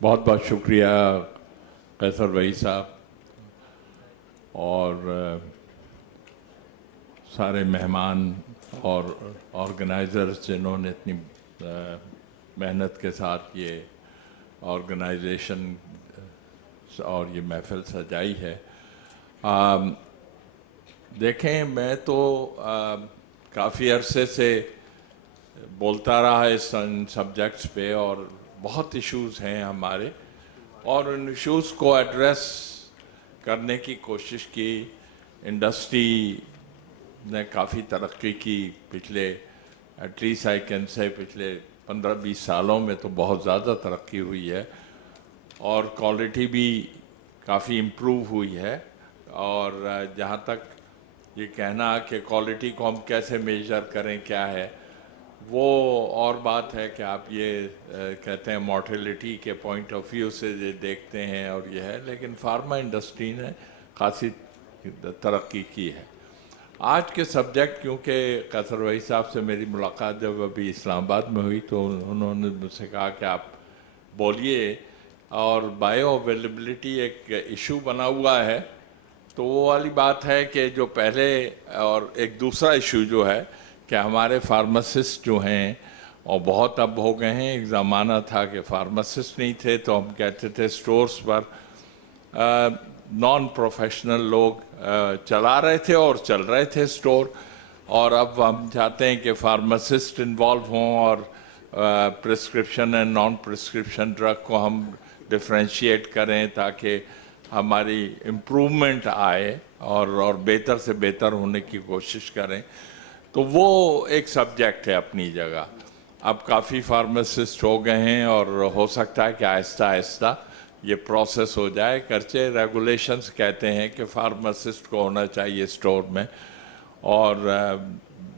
बहुत बहुत शुक्रिया कैसर भाई साहब और सारे मेहमान और ऑर्गेनाइज़र्स जिन्होंने इतनी मेहनत के साथ ये ऑर्गेनाइजेशन और ये महफिल सजाई है। देखें, मैं तो काफ़ी अरसे से बोलता रहा इस सब्जेक्ट्स पे और बहुत इश्यूज़ हैं हमारे, और उन इश्यूज़ को एड्रेस करने की कोशिश की। इंडस्ट्री ने काफ़ी तरक्की की पिछले, एटलीस्ट आई कैन से पिछले 15-20 सालों में तो बहुत ज़्यादा तरक्की हुई है और क्वालिटी भी काफ़ी इम्प्रूव हुई है। और जहाँ तक ये कहना कि क्वालिटी को हम कैसे मेजर करें क्या है, वो और बात है कि आप ये कहते हैं मॉर्टेलिटी के पॉइंट ऑफ व्यू से ये देखते हैं और ये है, लेकिन फार्मा इंडस्ट्री ने खासी तरक्की की है। आज के सब्जेक्ट, क्योंकि कैसर भाई साहब से मेरी मुलाकात जब अभी इस्लामाबाद में हुई तो उन्होंने मुझसे कहा कि आप बोलिए, और बायो अवेलेबिलिटी एक इशू बना हुआ है। तो वो वाली बात है कि जो पहले, और एक दूसरा इशू जो है कि हमारे फार्मासिस्ट जो हैं, और बहुत अब हो गए हैं, एक ज़माना था कि फार्मासिस्ट नहीं थे तो हम कहते थे स्टोर्स पर नॉन प्रोफेशनल लोग चला रहे थे और चल रहे थे स्टोर, और अब हम चाहते हैं कि फार्मासिस्ट इन्वॉल्व हों और prescription and non prescription drug को हम डिफ्रेंशिएट करें ताकि हमारी इम्प्रूवमेंट आए और बेहतर से बेहतर होने की कोशिश करें। तो वो एक सब्जेक्ट है अपनी जगह। अब काफ़ी फार्मासिस्ट हो गए हैं और हो सकता है कि आहिस्ता आहिस्ता ये प्रोसेस हो जाए। करचे रेगुलेशंस कहते हैं कि फार्मासिस्ट को होना चाहिए स्टोर में, और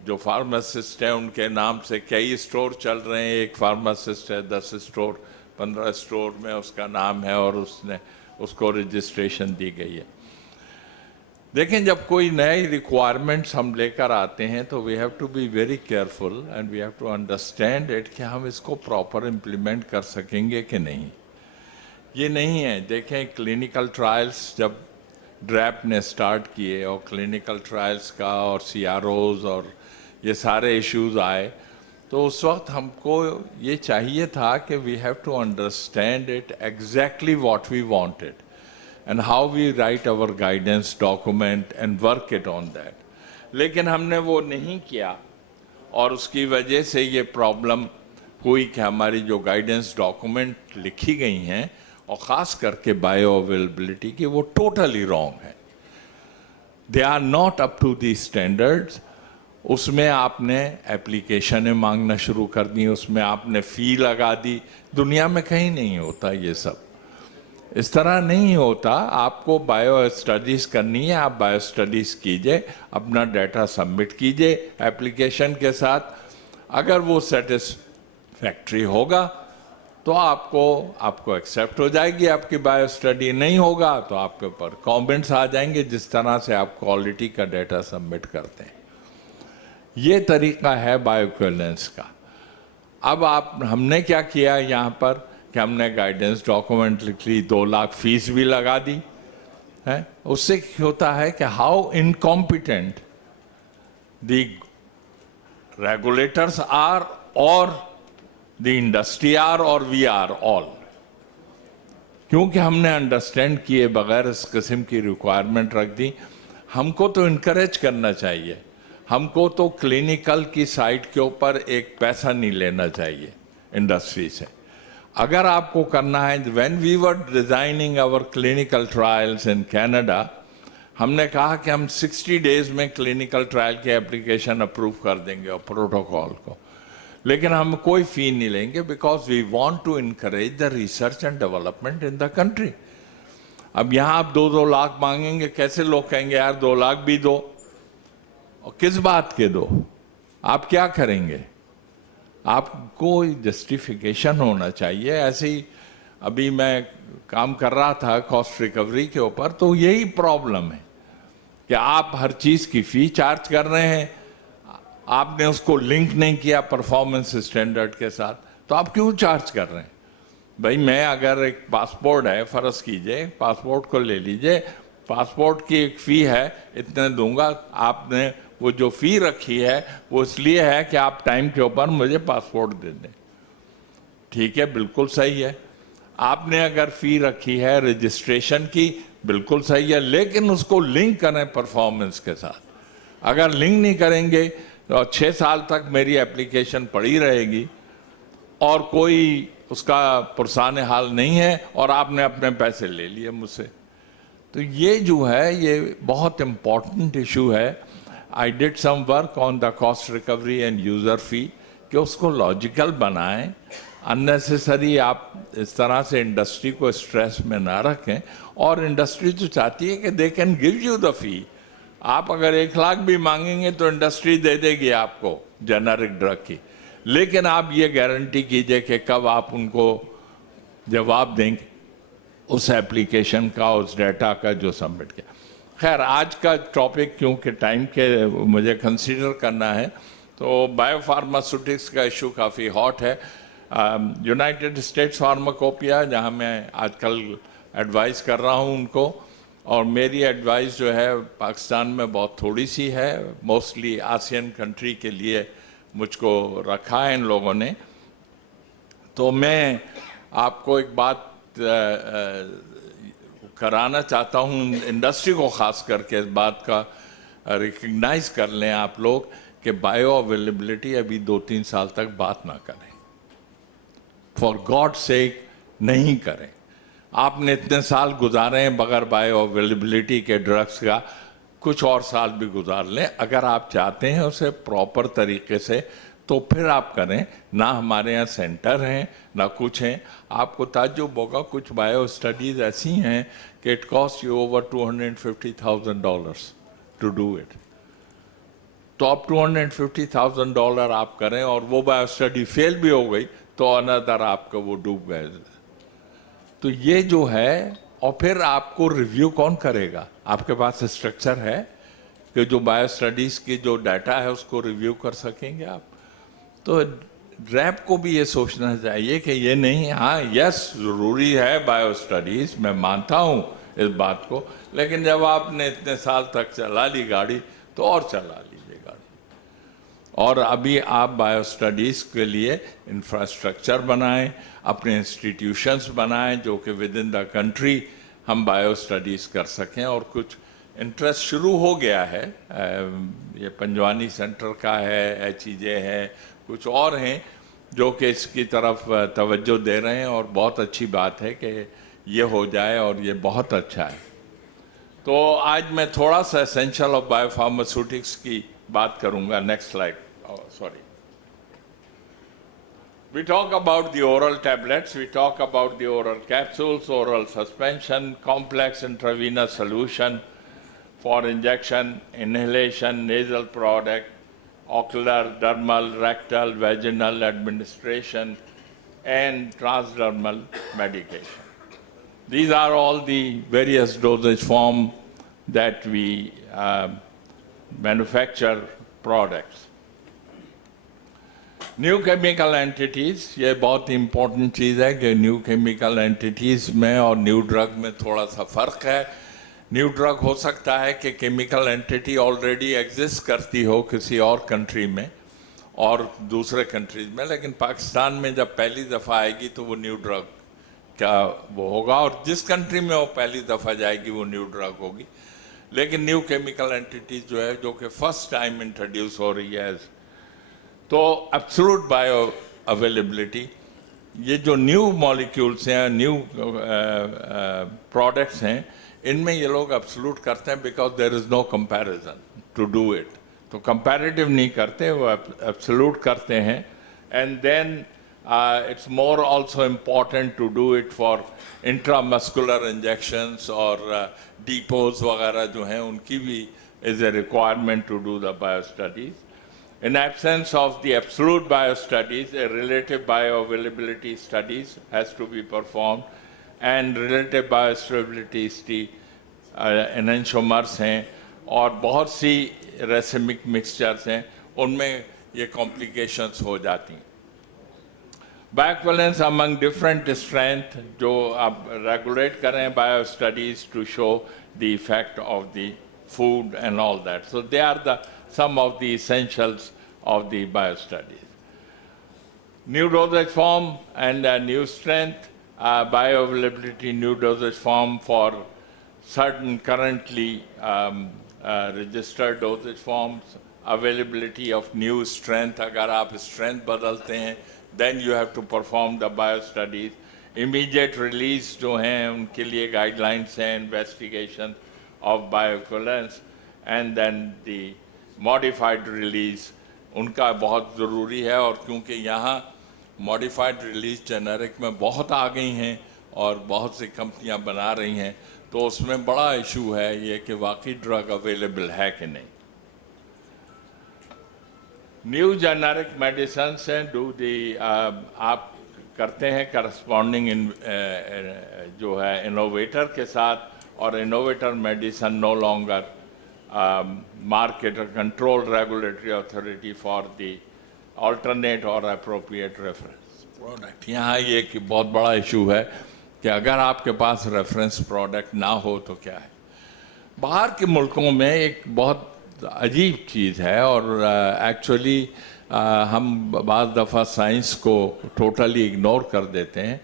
जो फार्मासिस्ट हैं उनके नाम से कई स्टोर चल रहे हैं। एक फार्मासिस्ट है 10 स्टोर 15 स्टोर में उसका नाम है और उसने उसको रजिस्ट्रेशन दी गई है। देखें, जब कोई नई रिक्वायरमेंट्स हम लेकर आते हैं तो we have to be very careful and we have to understand it कि हम इसको प्रॉपर इम्प्लीमेंट कर सकेंगे कि नहीं। ये नहीं है, देखें क्लिनिकल ट्रायल्स जब ड्रैप ने स्टार्ट किए और क्लिनिकल ट्रायल्स का और CROs और ये सारे इश्यूज आए, तो उस वक्त हमको ये चाहिए था कि we have to understand it exactly what we wanted and how we write our guidance document and work it on that. लेकिन हमने वो नहीं किया और उसकी वजह से ये प्रॉब्लम हुई कि हमारी जो गाइडेंस डॉक्यूमेंट लिखी गई हैं और ख़ास करके बायो अवेलेबिलिटी की, वो टोटली रॉन्ग है। They are not up to the standards. उसमें आपने एप्लीकेशनें मांगना शुरू कर दी, उसमें आपने फ़ी लगा दी। दुनिया में कहीं नहीं होता ये सब, इस तरह नहीं होता। आपको बायो स्टडीज़ करनी है, आप बायो स्टडीज़ कीजिए, अपना डाटा सबमिट कीजिए एप्लीकेशन के साथ। अगर वो सेटिस्फैक्ट्री होगा तो आपको एक्सेप्ट हो जाएगी आपकी बायो स्टडी, नहीं होगा तो आपके ऊपर कमेंट्स आ जाएंगे जिस तरह से आप क्वालिटी का डाटा सबमिट करते हैं। ये तरीका है बायोइक्विवेलेंस का। अब हमने क्या किया यहाँ पर कि हमने गाइडेंस डॉक्यूमेंट लिख ली, 2 लाख फीस भी लगा दी है। उससे क्या होता है कि how incompetent the regulators are और द इंडस्ट्री आर और वी आर ऑल, क्योंकि हमने अंडरस्टैंड किए बगैर इस किस्म की रिक्वायरमेंट रख दी। हमको तो इनकरेज करना चाहिए, हमको तो क्लिनिकल की साइट के ऊपर एक पैसा नहीं लेना चाहिए इंडस्ट्री से। अगर आपको करना है, when we were designing our clinical trials in Canada, हमने कहा कि हम 60 डेज में क्लिनिकल ट्रायल की एप्लीकेशन अप्रूव कर देंगे और प्रोटोकॉल को, लेकिन हम कोई फी नहीं लेंगे because we want to encourage the research and development in the country. अब यहाँ आप 2-2 लाख मांगेंगे, कैसे लोग कहेंगे यार 2 लाख भी दो, और किस बात के दो, आप क्या करेंगे? आपको जस्टिफिकेशन होना चाहिए। ऐसे ही अभी मैं काम कर रहा था कॉस्ट रिकवरी के ऊपर, तो यही प्रॉब्लम है कि आप हर चीज़ की फ़ी चार्ज कर रहे हैं, आपने उसको लिंक नहीं किया परफॉर्मेंस स्टैंडर्ड के साथ, तो आप क्यों चार्ज कर रहे हैं? भाई मैं अगर एक पासपोर्ट है, फ़र्ज़ कीजिए पासपोर्ट को ले लीजिए, पासपोर्ट की एक फ़ी है, इतने दूंगा। आपने वो जो फ़ी रखी है वो इसलिए है कि आप टाइम के ऊपर मुझे पासपोर्ट दे दें। ठीक है, बिल्कुल सही है। आपने अगर फ़ी रखी है रजिस्ट्रेशन की, बिल्कुल सही है, लेकिन उसको लिंक करें परफॉर्मेंस के साथ। अगर लिंक नहीं करेंगे तो 6 साल तक मेरी एप्लीकेशन पड़ी रहेगी और कोई उसका पुरसान हाल नहीं है और आपने अपने पैसे ले लिए मुझसे। तो ये जो है ये बहुत इम्पॉर्टेंट इशू है। I did some work on the cost recovery and user fee कि उसको लॉजिकल बनाएं। अननेसेसरी आप इस तरह से इंडस्ट्री को स्ट्रेस में ना रखें, और इंडस्ट्री तो चाहती है कि they can give you the fee. आप अगर 1 लाख भी मांगेंगे तो इंडस्ट्री दे देगी आपको जेनरिक ड्रग की, लेकिन आप ये गारंटी कीजिए कि कब आप उनको जवाब देंगे उस एप्लीकेशन का, उस डाटा का जो सबमिट किया। खैर, आज का टॉपिक क्योंकि टाइम के मुझे कंसीडर करना है, तो बायोफार्मास्यूटिक्स का इशू काफ़ी हॉट है। यूनाइटेड स्टेट्स फार्माकोपिया, जहाँ मैं आजकल एडवाइस कर रहा हूँ उनको, और मेरी एडवाइस जो है पाकिस्तान में बहुत थोड़ी सी है, मोस्टली आसियन कंट्री के लिए मुझको रखा है इन लोगों ने। तो मैं आपको एक बात कराना चाहता हूँ, इंडस्ट्री को ख़ास करके इस बात का रिकग्नाइज कर लें आप लोग कि बायो अवेलेबिलिटी अभी 2-3 साल तक बात ना करें, फॉर गॉड सेक नहीं करें। आपने इतने साल गुजारे हैं बगैर बायो अवेलेबिलिटी के ड्रग्स का, कुछ और साल भी गुजार लें अगर आप चाहते हैं उसे प्रॉपर तरीके से, तो फिर आप करें। ना हमारे यहाँ सेंटर हैं ना कुछ हैं। आपको ताज्जुब होगा, कुछ बायो स्टडीज़ ऐसी हैं कि it cost you over $250,000 to do it. तो अब $250,000 आप करें और वो बायो स्टडी फेल भी हो गई तो अनदर आपका वो डूब गए। तो ये जो है, और फिर आपको रिव्यू कौन करेगा? आपके पास स्ट्रक्चर है कि जो बायो स्टडीज़ की जो डाटा है उसको रिव्यू कर सकेंगे आप? तो रैप को भी ये सोचना चाहिए कि ये नहीं, हाँ यस ज़रूरी है बायो स्टडीज़, मैं मानता हूँ इस बात को, लेकिन जब आपने इतने साल तक चला ली गाड़ी तो और चला लीजिए गाड़ी। और अभी आप बायो स्टडीज़ के लिए इंफ्रास्ट्रक्चर बनाएं, अपने इंस्टीट्यूशंस बनाएं जो कि विद इन द कंट्री हम बायो स्टडीज़ कर सकें। और कुछ इंटरेस्ट शुरू हो गया है, ये पंजवानी सेंटर का है, HEJ है, कुछ और हैं जो कि इसकी तरफ तवज्जो दे रहे हैं, और बहुत अच्छी बात है कि ये हो जाए और ये बहुत अच्छा है। तो आज मैं थोड़ा सा एसेंशियल ऑफ बायोफार्मास्यूटिक्स की बात करूंगा। Next slide, sorry. We talk about the oral tablets, we talk about the oral capsules, oral suspension, complex intravenous solution for injection, inhalation, nasal product, ocular, dermal, rectal, vaginal administration, and transdermal medication. These are all the various dosage forms that we manufacture products. New chemical entities, ये बहुत important चीज़ है कि new chemical entities में और new drug में थोड़ा सा फ़र्क है। न्यू ड्रग हो सकता है कि केमिकल एंटिटी ऑलरेडी एग्जिस्ट करती हो किसी और कंट्री में और दूसरे कंट्रीज़ में, लेकिन पाकिस्तान में जब पहली दफ़ा आएगी तो वो न्यू ड्रग का वो होगा, और जिस कंट्री में वो पहली दफ़ा जाएगी वो न्यू ड्रग होगी। लेकिन न्यू केमिकल एंटिटीज़ जो है, जो कि फर्स्ट टाइम इंट्रोड्यूस हो रही है, तो एब्सोल्यूट बायो अवेलेबिलिटी, ये जो न्यू मॉलिक्यूल्स हैं, न्यू प्रोडक्ट्स हैं, इनमें ये लोग एब्सोल्यूट करते हैं because there is no comparison to do it. तो कंपैरेटिव नहीं करते, वो एब्सोल्यूट करते हैं। And then it's more also important to do it for intramuscular injections, और डिपोज वगैरह जो हैं उनकी भी is a requirement to do the bio studies. In absence of the absolute bio studies, a relative bioavailability studies has to be performed, and relative biostability enantiomers हैं और बहुत सी racemic mixtures हैं, उनमें ये complications हो जाती हैं। बायोइक्विवेलेंस अमंग डिफरेंट स्ट्रेंथ जो आप रेगुलेट करें bio studies to show the effect of the food and all that. So they are some of the essentials of the bio studies. New dosage form and new strength, bioavailability, new dosage form for certain currently registered dosage forms, availability of new strength. अगर आप strength बदलते हैं, then you have to perform the bio studies. Immediate release जो हैं उनके लिए guidelines हैं, investigation of bioequivalence, and then the modified release उनका बहुत ज़रूरी है। और क्योंकि यहाँ modified release जेनरिक में बहुत आ गई हैं और बहुत सी कंपनियाँ बना रही हैं, तो उसमें बड़ा इशू है ये कि वाकई ड्रग अवेलेबल है कि नहीं। न्यू जेनरिक मेडिसिन हैं डू दी आप करते हैं करस्पॉन्डिंग जो है इनोवेटर के साथ, और innovator medicine no longer market control regulatory authority for the alternate और अप्रोप्रिएट रेफरेंस प्रोडक्ट। यहाँ ये कि बहुत बड़ा इशू है कि अगर आपके पास रेफरेंस प्रोडक्ट ना हो तो क्या है। बाहर के मुल्कों में एक बहुत अजीब चीज़ है, और एक्चुअली हम बाज़ दफ़ा साइंस को टोटली इग्नोर कर देते हैं।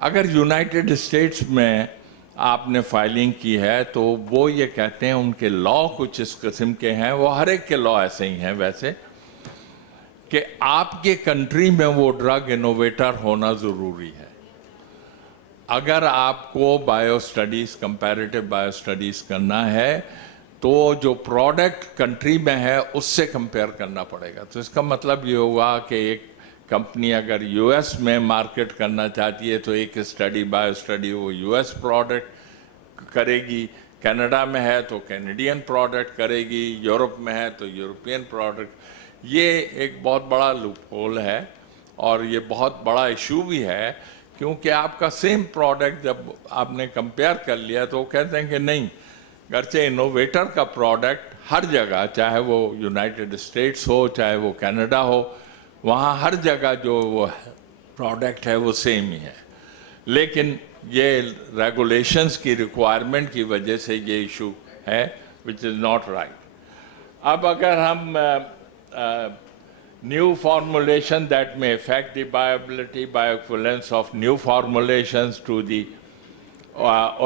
अगर यूनाइटेड स्टेट्स में आपने फाइलिंग की है तो वो ये कहते हैं उनके लॉ कुछ इस किस्म के हैं, वो हर एक के लॉ ऐसे ही हैं वैसे, कि आपके कंट्री में वो ड्रग इनोवेटर होना ज़रूरी है। अगर आपको bio studies comparative bio studies करना है तो जो प्रोडक्ट कंट्री में है उससे कंपेयर करना पड़ेगा। तो इसका मतलब ये हुआ कि एक कंपनी अगर यूएस में मार्केट करना चाहती है तो एक स्टडी बायो स्टडी वो यूएस प्रोडक्ट करेगी, कनाडा में है तो कैनेडियन प्रोडक्ट करेगी, यूरोप में है तो यूरोपियन प्रोडक्ट। ये एक बहुत बड़ा लूप होल है और ये बहुत बड़ा इशू भी है, क्योंकि आपका सेम प्रोडक्ट जब आपने कंपेयर कर लिया तो वो कहते हैं कि नहीं, गर्चे इनोवेटर का प्रोडक्ट हर जगह, चाहे वो यूनाइटेड स्टेट्स हो चाहे वो कनाडा हो, वहाँ हर जगह जो वो प्रोडक्ट है वो सेम ही है। लेकिन ये रेगुलेशंस की रिक्वायरमेंट की वजह से ये इशू है, विच इज़ नॉट राइट। अब अगर हम new formulation that may affect the viability, bioequivalence of new formulations to the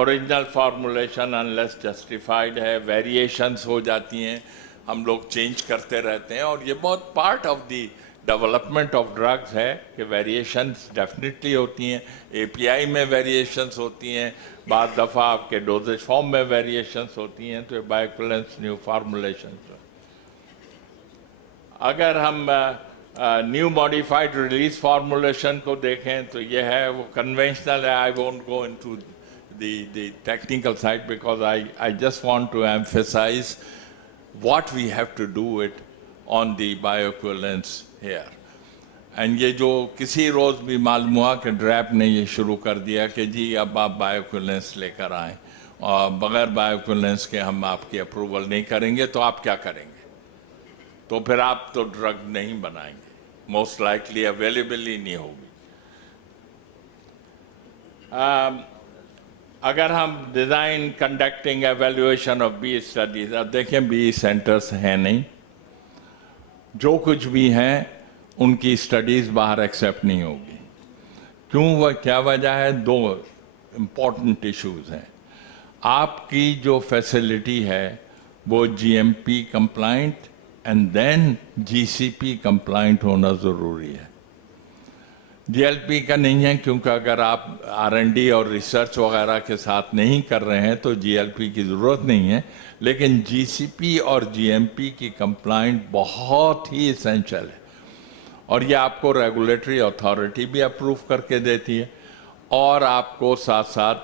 original formulation unless justified है, variations हो जाती हैं, हम लोग चेंज करते रहते हैं, और ये बहुत part of the development of drugs है कि वेरिएशंस डेफिनेटली होती हैं। एपीआई में वेरिएशंस होती हैं, बाद दफ़ा आपके डोजेज फॉर्म में वेरिएशंस होती हैं, तो बायोइक्विवेलेंस न्यू फार्मूलेशन। अगर हम न्यू मॉडिफाइड रिलीज फार्मूलेशन को देखें तो ये है, वो कन्वेंशनल है। I won't go into the technical side because I just want to emphasize what we have to do it on the bioequivalence here. And ये जो किसी रोज़ भी मालूम हुआ कि ड्रैप ने ये शुरू कर दिया कि जी अब आप बायोइक्विवेलेंस लेकर आएँ और बग़ैर बायोइक्विवेलेंस के हम आपकी अप्रूवल नहीं करेंगे, तो आप क्या करेंगे? तो फिर आप तो ड्रग नहीं बनाएंगे, मोस्ट लाइकली अवेलेबल ही नहीं होगी। अगर हम design conducting evaluation of B studies, अब देखें बी सेंटर्स हैं नहीं, जो कुछ भी हैं उनकी स्टडीज़ बाहर एक्सेप्ट नहीं होगी। क्यों, वह क्या वजह है? दो इम्पॉर्टेंट इश्यूज हैं। आपकी जो फैसिलिटी है वो GMP compliant and then GCP compliant होना ज़रूरी है। जीएलपी का नहीं है, क्योंकि अगर आप आरएनडी और रिसर्च वगैरह के साथ नहीं कर रहे हैं तो जीएलपी की ज़रूरत नहीं है। लेकिन जीसीपी और जीएमपी की कंप्लाइंट बहुत ही इसेंशियल है, और ये आपको रेगुलेटरी अथॉरिटी भी अप्रूव करके देती है और आपको साथ साथ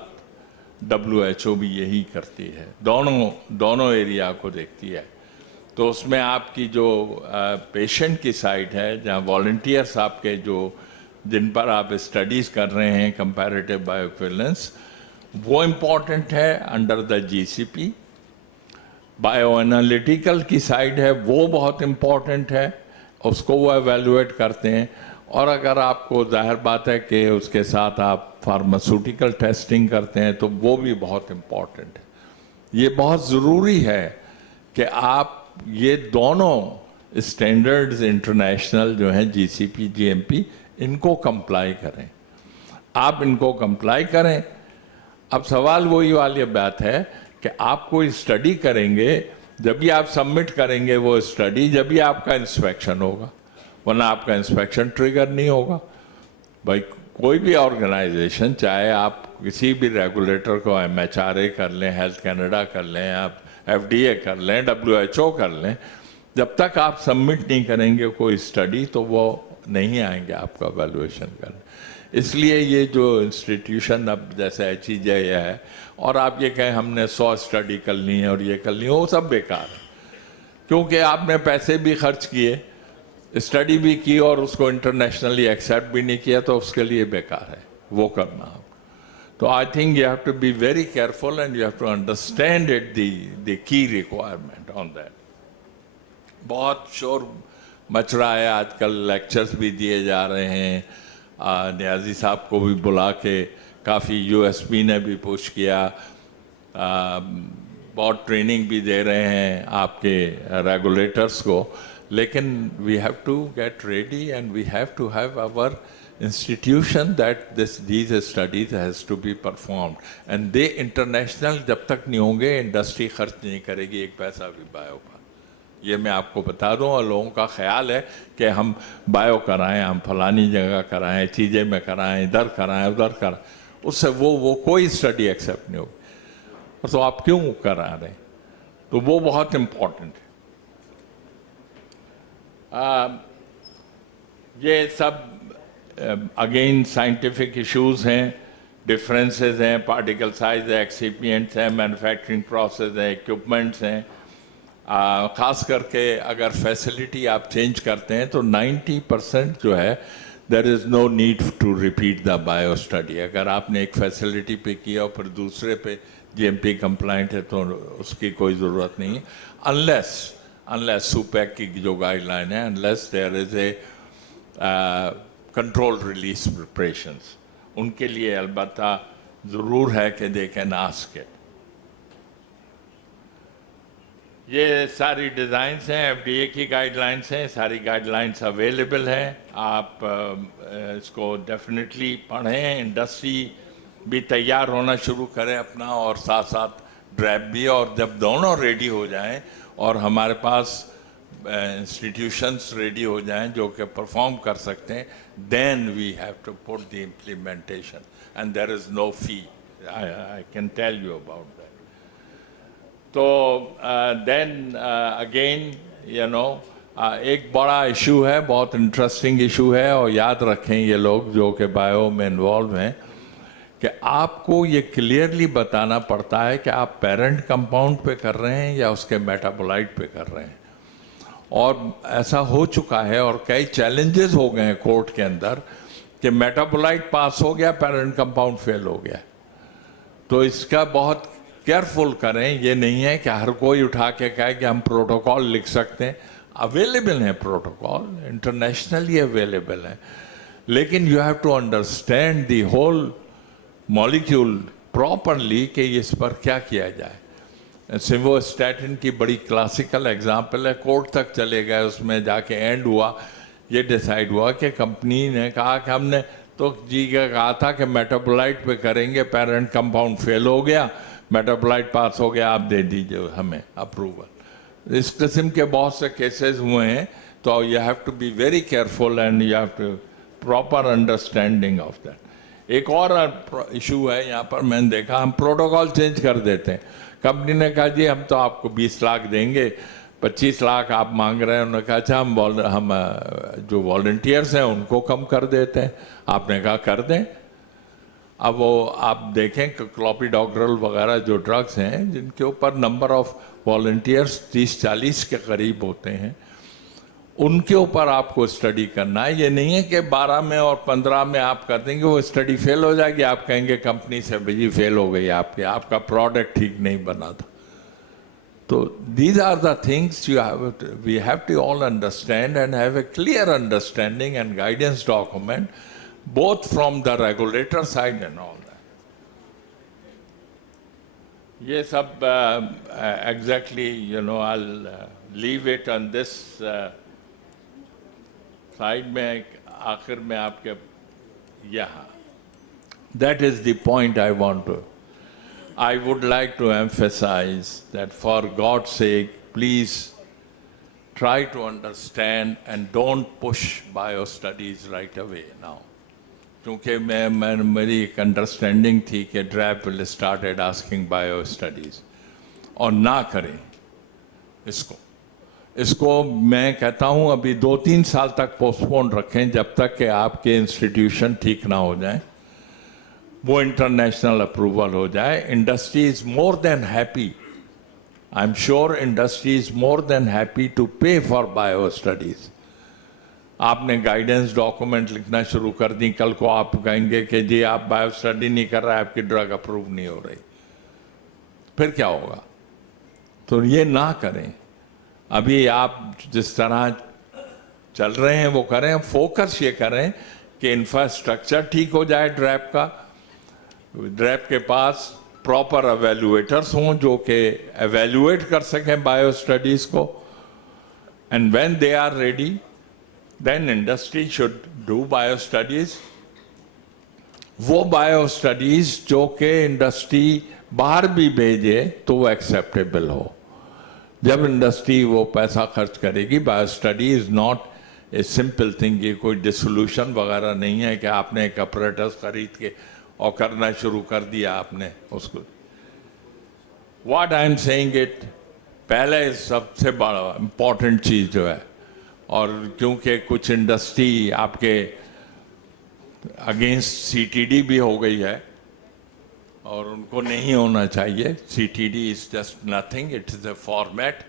WHO भी यही करती है, दोनों एरिया को देखती है। तो उसमें आपकी जो पेशेंट की साइड है, जहाँ वॉलंटियर्स आपके जो जिन पर आप स्टडीज़ कर रहे हैं कंपैरेटिव बायोइक्विवेलेंस, वो इम्पॉर्टेंट है under the GCP. Bio analytical की साइड है वो बहुत इम्पॉर्टेंट है, उसको वो एवेलुएट करते हैं। और अगर आपको जाहिर बात है कि उसके साथ आप फार्मास्यूटिकल टेस्टिंग करते हैं तो वो भी बहुत इम्पॉर्टेंट है। ये बहुत ज़रूरी है कि आप ये दोनों स्टैंडर्ड्स इंटरनेशनल जो हैं जीसीपी जीएमपी इनको कंप्लाई करें, आप इनको कंप्लाई करें। अब सवाल वही वाली बात है कि आप कोई स्टडी करेंगे, जब भी आप सबमिट करेंगे वो स्टडी, जब भी आपका इंस्पेक्शन होगा, वरना आपका इंस्पेक्शन ट्रिगर नहीं होगा। भाई कोई भी ऑर्गेनाइजेशन, चाहे आप किसी भी रेगुलेटर को MHRA कर लें, हेल्थ कैनेडा कर लें, आप FDA कर लें, WHO कर लें, जब तक आप सबमिट नहीं करेंगे कोई स्टडी तो वो नहीं आएंगे आपका वैल्यूएशन करने। इसलिए ये जो इंस्टीट्यूशन अब जैसे HEJ है और आप ये कहें हमने 100 स्टडी कर ली है और ये कर ली, वो सब बेकार है, क्योंकि आपने पैसे भी खर्च किए, स्टडी भी की और उसको इंटरनेशनली एक्सेप्ट भी नहीं किया, तो उसके लिए बेकार है वो करना आप। तो I think you have to be very careful and you have to understand it the key requirement on that. बहुत शोर मच रहा है आजकल, लेक्चर्स भी दिए जा रहे हैं, नियाजी साहब को भी बुला के काफ़ी USP ने भी पुश किया, बहुत ट्रेनिंग भी दे रहे हैं आपके रेगुलेटर्स को, लेकिन we have to get ready and we have to have our institution that these studies has to be performed and they international जब तक नहीं होंगे इंडस्ट्री खर्च नहीं करेगी एक पैसा भी बायो पर। ये मैं आपको बता दूं, और लोगों का ख्याल है कि हम बायो कराएं, हम फलानी जगह कराएं, चीज़ें में कराएं, इधर कराएं, उधर कराएं, उससे वो कोई स्टडी एक्सेप्ट नहीं होगी। तो आप क्यों करा रहे हैं? तो वो बहुत इम्पोर्टेंट है। ये सब अगेन साइंटिफिक इश्यूज हैं, डिफरेंसेस हैं, पार्टिकल साइज है, एक्सिपिएंट्स हैं, मैन्युफैक्चरिंग प्रोसेस है, इक्विपमेंट्स हैं। ख़ास करके अगर फैसिलिटी आप चेंज करते हैं तो 90% जो है there is no need to repeat the bio study. अगर आपने एक फैसिलिटी पे किया और फिर दूसरे पे GMP कंप्लाइंट है तो उसकी कोई ज़रूरत नहीं है, अनलेस सुपैक की जो गाइडलाइन है, unless there is a control release preparations, उनके लिए अलबत्ता ज़रूर है कि दे कैन आस्क इट। ये सारी डिज़ाइंस हैं, FDA की गाइडलाइंस हैं, सारी गाइडलाइंस अवेलेबल हैं, आप इसको डेफिनेटली पढ़ें, इंडस्ट्री भी तैयार होना शुरू करें अपना, और साथ साथ ड्रैब भी, और जब दोनों रेडी हो जाएं और हमारे पास इंस्टीट्यूशंस रेडी हो जाएं जो कि परफॉर्म कर सकते हैं, then we have to put the implementation and there is no fee, I can tell you about that. तो देन अगेन यू नो एक बड़ा इशू है, बहुत इंटरेस्टिंग इशू है, और याद रखें ये लोग जो कि बायो में इन्वॉल्व हैं कि आपको ये क्लियरली बताना पड़ता है कि आप पेरेंट कंपाउंड पे कर रहे हैं या उसके मेटाबोलाइट पे कर रहे हैं। और ऐसा हो चुका है और कई चैलेंजेस हो गए हैं कोर्ट के अंदर कि मेटाबोलाइट पास हो गया, पेरेंट कंपाउंड फेल हो गया। तो इसका बहुत केयरफुल करें, ये नहीं है कि हर कोई उठा के कहे कि हम प्रोटोकॉल लिख सकते हैं। अवेलेबल है प्रोटोकॉल, इंटरनेशनली अवेलेबल है, लेकिन you have to understand the whole molecule properly कि इस पर क्या किया जाए। सिम्वास्टैटिन की बड़ी क्लासिकल एग्जाम्पल है, कोर्ट तक चले गए, उसमें जाके एंड हुआ, ये डिसाइड हुआ कि कंपनी ने कहा कि हमने तो जी का कहा था कि मेटाबोलाइट पे करेंगे, पेरेंट कंपाउंड फेल हो गया, मेटाबोलाइट पास हो गया, आप दे दीजिए हमें अप्रूवल। इस किस्म के बहुत से केसेस हुए हैं, तो you have to be very careful and you have to proper understanding of that. एक और इशू है यहाँ पर, मैंने देखा हम प्रोटोकॉल चेंज कर देते हैं। कंपनी ने कहा जी हम तो आपको 20 लाख देंगे, 25 लाख आप मांग रहे हैं, उन्होंने कहा अच्छा हम जो वॉलंटियर्स हैं उनको कम कर देते हैं। आपने कहा कर दें। अब वो आप देखें क्लोपिडोग्रल वगैरह जो ड्रग्स हैं जिनके ऊपर नंबर ऑफ वॉलंटियर्स 30-40 के करीब होते हैं, उनके ऊपर आपको स्टडी करना है। ये नहीं है कि 12 में और 15 में आप कर देंगे, वो स्टडी फेल हो जाएगी, आप कहेंगे कंपनी से भाई फेल हो गई आपकी, आपका प्रोडक्ट ठीक नहीं बना था। So these are the things we have to all understand and have a clear understanding and guidance document, both from the regulator side and all that. ये सब exactly, I'll leave it on this side में आखिर में आपके यहाँ. That is the point I want to. I would like to emphasize that for God's sake, please try to understand and don't push bio studies right away now. क्योंकि मेरी एक understanding थी कि DRAP will started asking bio studies और ना करें इसको मैं कहता हूँ अभी 2-3 साल तक पोस्टपोन रखें जब तक कि आपके इंस्टीट्यूशन ठीक ना हो जाए, वो इंटरनेशनल अप्रूवल हो जाए. Industry is more than happy, I am sure industry is more than happy to pay for bio studies. आपने गाइडेंस डॉक्यूमेंट लिखना शुरू कर दी, कल को आप कहेंगे कि जी आप बायो स्टडी नहीं कर रहे, आपकी ड्रग अप्रूव नहीं हो रही, फिर क्या होगा? तो ये ना करें. अभी आप जिस तरह चल रहे हैं वो करें. फोकस ये करें कि इंफ्रास्ट्रक्चर ठीक हो जाए ड्रैप का, ड्रैप के पास प्रॉपर एवेल्युएटर्स हों जो कि एवेल्युएट कर सकें बायो स्टडीज़ को, and when they are ready then industry should do bio studies. वो bio studies जो कि इंडस्ट्री बाहर भी भेजे तो वो एक्सेप्टेबल हो. जब इंडस्ट्री वो पैसा खर्च करेगी, bio study is not a simple thing. ये कोई डिसोल्यूशन वगैरह नहीं है कि आपने एक अपरेटस खरीद के और करना शुरू कर दिया आपने उसको. What I am saying it, पहले सबसे बड़ा इम्पोर्टेंट चीज़ जो है, और क्योंकि कुछ इंडस्ट्री आपके अगेंस्ट सीटीडी भी हो गई है और उनको नहीं होना चाहिए. CTD is just nothing, it is a format.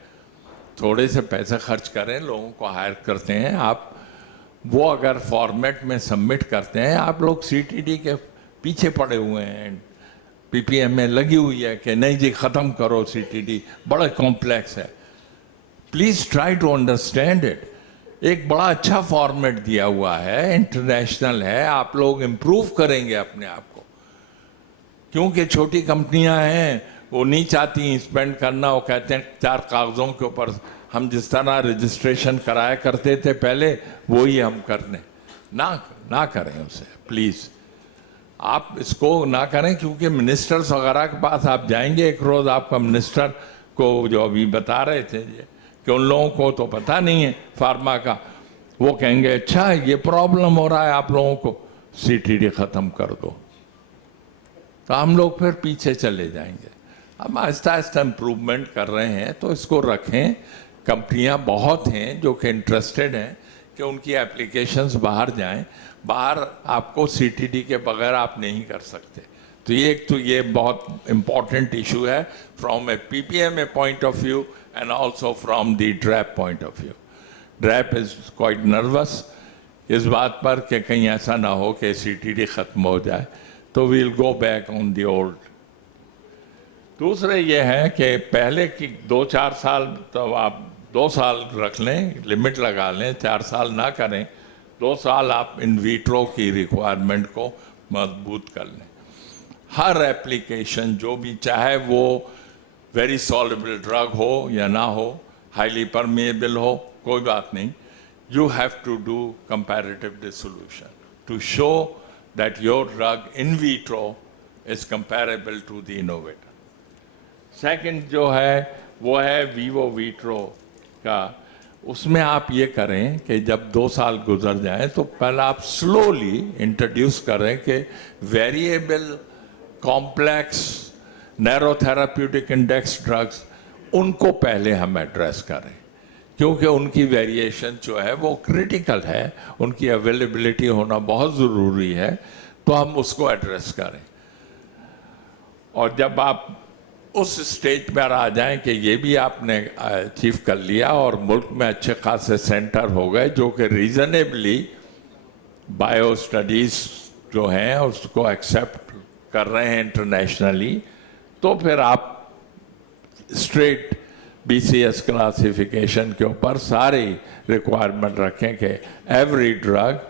थोड़े से पैसे खर्च करें, लोगों को हायर करते हैं आप, वो अगर फॉर्मेट में सबमिट करते हैं, आप लोग सीटीडी के पीछे पड़े हुए हैं. पीपीएम में लगी हुई है कि नहीं जी ख़त्म करो सीटीडी, बड़ा कॉम्प्लेक्स है. Please try to understand it. एक बड़ा अच्छा फॉर्मेट दिया हुआ है, इंटरनेशनल है, आप लोग इम्प्रूव करेंगे अपने आप को. क्योंकि छोटी कंपनियां हैं, वो नहीं चाहती स्पेंड करना, वो कहते हैं 4 कागज़ों के ऊपर हम जिस तरह रजिस्ट्रेशन कराया करते थे पहले वही हम करने. ना करें उसे प्लीज़. आप इसको ना करें, क्योंकि मिनिस्टर्स वगैरह के पास आप जाएंगे, एक रोज़ आपका मिनिस्टर को जो अभी बता रहे थे कि उन लोगों को तो पता नहीं है फार्मा का, वो कहेंगे अच्छा ये प्रॉब्लम हो रहा है आप लोगों को, सीटीडी ख़त्म कर दो. तो हम लोग फिर पीछे चले जाएंगे. हम आहिस्ता आहिस्ता इम्प्रूवमेंट कर रहे हैं, तो इसको रखें. कंपनियां बहुत हैं जो कि इंटरेस्टेड हैं कि उनकी एप्लीकेशंस बाहर जाएं. बाहर आपको सीटीडी के बगैर आप नहीं कर सकते. तो ये बहुत इम्पॉर्टेंट इशू है from A ppm point of view and also from the DRAP point of view. DRAP is quite nervous इस बात पर कि कहीं ऐसा ना हो कि सीटीडी ख़त्म हो जाए, तो we'll go back on the old. दूसरे ये है कि पहले की 2-4 साल, तो आप 2 साल रख लें, लिमिट लगा लें, 4 साल ना करें. 2 साल आप इन विट्रो की रिक्वायरमेंट को मजबूत कर लें. हर एप्लीकेशन जो भी, चाहे वो वेरी सॉल्युबल ड्रग हो या ना हो, हाईली परमेएबल हो, कोई बात नहीं, you have to do comparative dissolution to show that your drug in vitro is comparable to the innovator. Second जो है वो है वीवो विट्रो का. उसमें आप ये करें कि जब 2 साल गुजर जाएं तो पहले आप स्लोली इंट्रोड्यूस करें कि variable, complex, narrow therapeutic index drugs, उनको पहले हम एड्रेस करें, क्योंकि उनकी वेरिएशन जो है वो क्रिटिकल है, उनकी अवेलेबिलिटी होना बहुत ज़रूरी है, तो हम उसको एड्रेस करें. और जब आप उस स्टेज पर आ जाएं कि ये भी आपने अचीव कर लिया और मुल्क में अच्छे खासे सेंटर हो गए जो कि रीज़नेबली बायो स्टडीज़ जो हैं उसको एक्सेप्ट कर रहे हैं इंटरनेशनली, तो फिर आप स्ट्रेट BCS क्लासिफिकेशन के ऊपर सारी रिक्वायरमेंट रखें कि every drug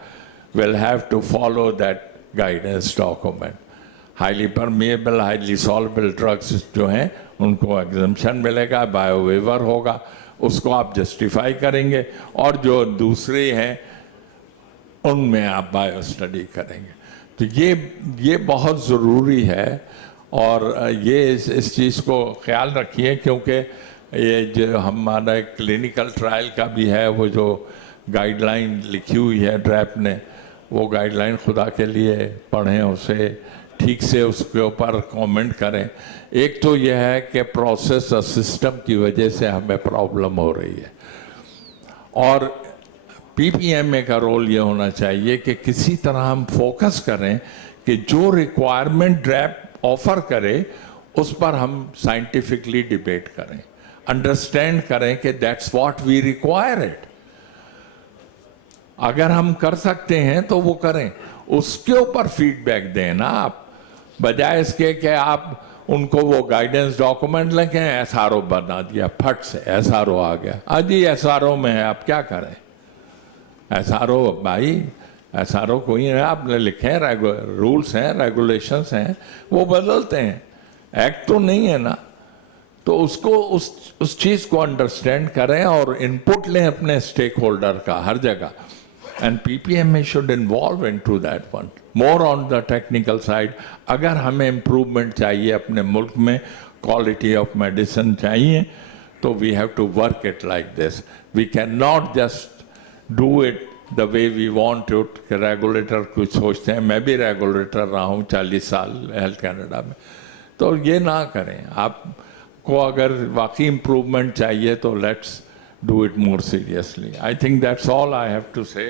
will have to follow that guidance document. Highly permeable, highly soluble drugs जो हैं उनको एग्जम्पशन मिलेगा, बायोवेवर होगा, उसको आप जस्टिफाई करेंगे, और जो दूसरे हैं उनमें आप बायो स्टडी करेंगे। तो ये बहुत ज़रूरी है, और ये इस चीज़ को ख्याल रखिए, क्योंकि ये जो हमारा क्लिनिकल ट्रायल का भी है, वो जो गाइडलाइन लिखी हुई है ड्रैप ने, वो गाइडलाइन खुदा के लिए पढ़ें, उसे ठीक से उसके ऊपर कमेंट करें। एक तो यह है कि प्रोसेस और सिस्टम की वजह से हमें प्रॉब्लम हो रही है, और PPMA का रोल ये होना चाहिए कि किसी तरह हम फोकस करें कि जो रिक्वायरमेंट ड्रैप ऑफर करे उस पर हम साइंटिफिकली डिबेट करें, अंडरस्टैंड करें कि that's what we require it. अगर हम कर सकते हैं तो वो करें, उसके ऊपर फीडबैक दें ना आप, बजाय इसके कि आप उनको वो गाइडेंस डॉक्यूमेंट लिखें, SRO बना दिया, फट से SRO आ गया, आज ही SRO में है, आप क्या करें। SRO भाई, SRO कोई है, आपने लिखे हैं, रूल्स हैं, रेगुलेशंस हैं, वो बदलते हैं, एक्ट तो नहीं है ना। तो उसको उस चीज़ को अंडरस्टैंड करें और इनपुट लें अपने स्टेक होल्डर का हर जगह, and PPMA should involve into that one more on the technical side. अगर हमें इम्प्रूवमेंट चाहिए अपने मुल्क में, क्वालिटी ऑफ मेडिसिन चाहिए, तो we have to work it like this. We can not just do it the way we want it. Regulator कुछ सोचते हैं, मैं भी रेगुलेटर रहा हूँ 40 साल हेल्थ कैनेडा में, तो ये ना करें। आपको अगर वाकई इम्प्रूवमेंट चाहिए तो let's do it more seriously. I think that's all I have to say.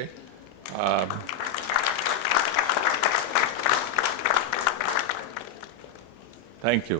Thank you.